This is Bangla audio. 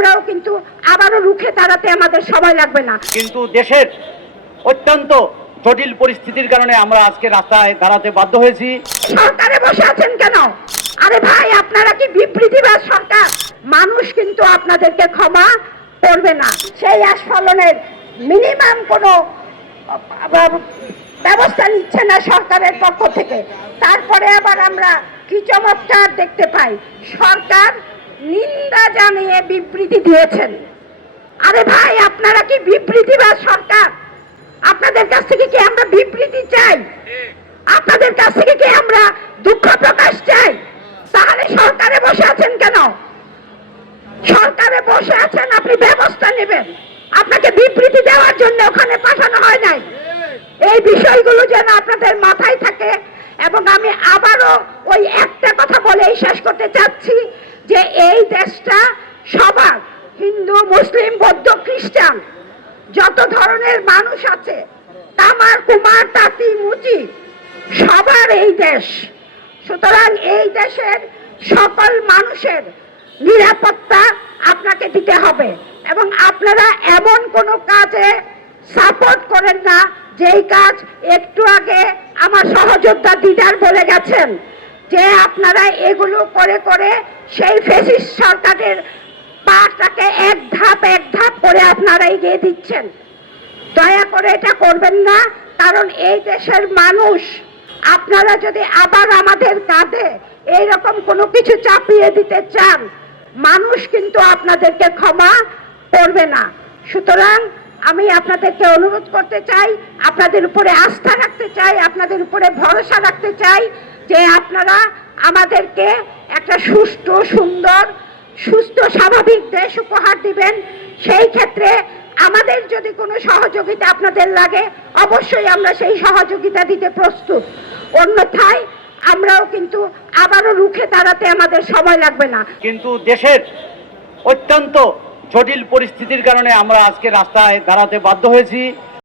আমরাও কিন্তু আবারও রুখে দাঁড়াতে আমাদের সময় লাগবে না। কিন্তু দেশের অত্যন্ত জটিল পরিস্থিতির কারণে আমরা আজকে রাস্তায় দাঁড়াতে বাধ্য হয়েছি। সরকারে বসে আছেন কেন? আরে ভাই আপনারা কি বিবৃতিবাদ সরকার? মানুষ কিন্তু আপনাদেরকে ক্ষমা করবে না। সেই আস্ফলনের মিনিমাম কোনো ব্যবস্থা নিচ্ছে না সরকারের পক্ষ থেকে। তারপরে আবার আমরা কি চমৎকার দেখতে পাই। সরকার নিন্দা জানিয়ে বিবৃতি দিয়েছেন। আরে ভাই, আপনারা কি বিবৃতিবাদ সরকার? আপনাদের কাছ থেকে কি আমরা বিবৃতি চাই? আপনাদের কাছ থেকে কি আমরা দুঃখ প্রকাশ চাই? তাহলে সরকারে বসে আছেন কেন? সরকারে বসে আছেন, আপনি ব্যবস্থা নেবেন। আপনাকে বিবৃতি দেওয়ার জন্য ওখানে পাঠানো হয় নাই। এই বিষয়গুলো যেন আপনাদের মাথায় থাকে, এবং আমি আবারও ওই একটা কথা বলেই শেষ করতে চাচ্ছি যে এই দেশটা সবার হিন্দু মুসলিম, বৌদ্ধ, খ্রিস্টান, যত ধরনের মানুষ আছে, তামার, কুমার, তাঁতি, মুচি, সবার এই দেশ। সুতরাং এই দেশের সকল মানুষের নিরাপত্তা আপনাকে দিতে হবে এবং আপনারা এমন কোনো কাজে সাপোর্ট করেন না, যেই কাজ একটু আগে আমার সহযোদ্ধা দিদার বলে গেছেন, যে আপনারা এগুলো করে করে সেই ফেসিস সরকারের পাটাকে এক ধাপ এক ধাপ করে আপনারা এগিয়ে দিচ্ছেন। দয়া করে এটা করবেন না, কারণ এই দেশের মানুষ, আপনারা যদি আবার আমাদের কাঁধে এইরকম কোনো কিছু চাপিয়ে দিতে চান, মানুষ কিন্তু আপনাদেরকে ক্ষমা করবে না। সুতরাং আমি আপনাদেরকে অনুরোধ করতে চাই, আপনাদের উপরে আস্থা রাখতে চাই, আপনাদের উপরে ভরসা রাখতে চাই যে আপনারা আমাদেরকে একটা সুষ্ঠু, সুন্দর সুস্থ, স্বাভাবিক দেশ উপহার দিবেন। সেই ক্ষেত্রে আমাদের যদি কোনো সহযোগিতা আপনাদের লাগে, অবশ্যই আমরা সেই সহযোগিতা দিতে প্রস্তুত। অন্যথায় আমরাও কিন্তু আবারও রুখে দাঁড়াতে আমাদের সময় লাগবে না। কিন্তু দেশের অত্যন্ত জটিল পরিস্থিতির কারণে আমরা আজকে রাস্তায় দাঁড়াতে বাধ্য হয়েছি।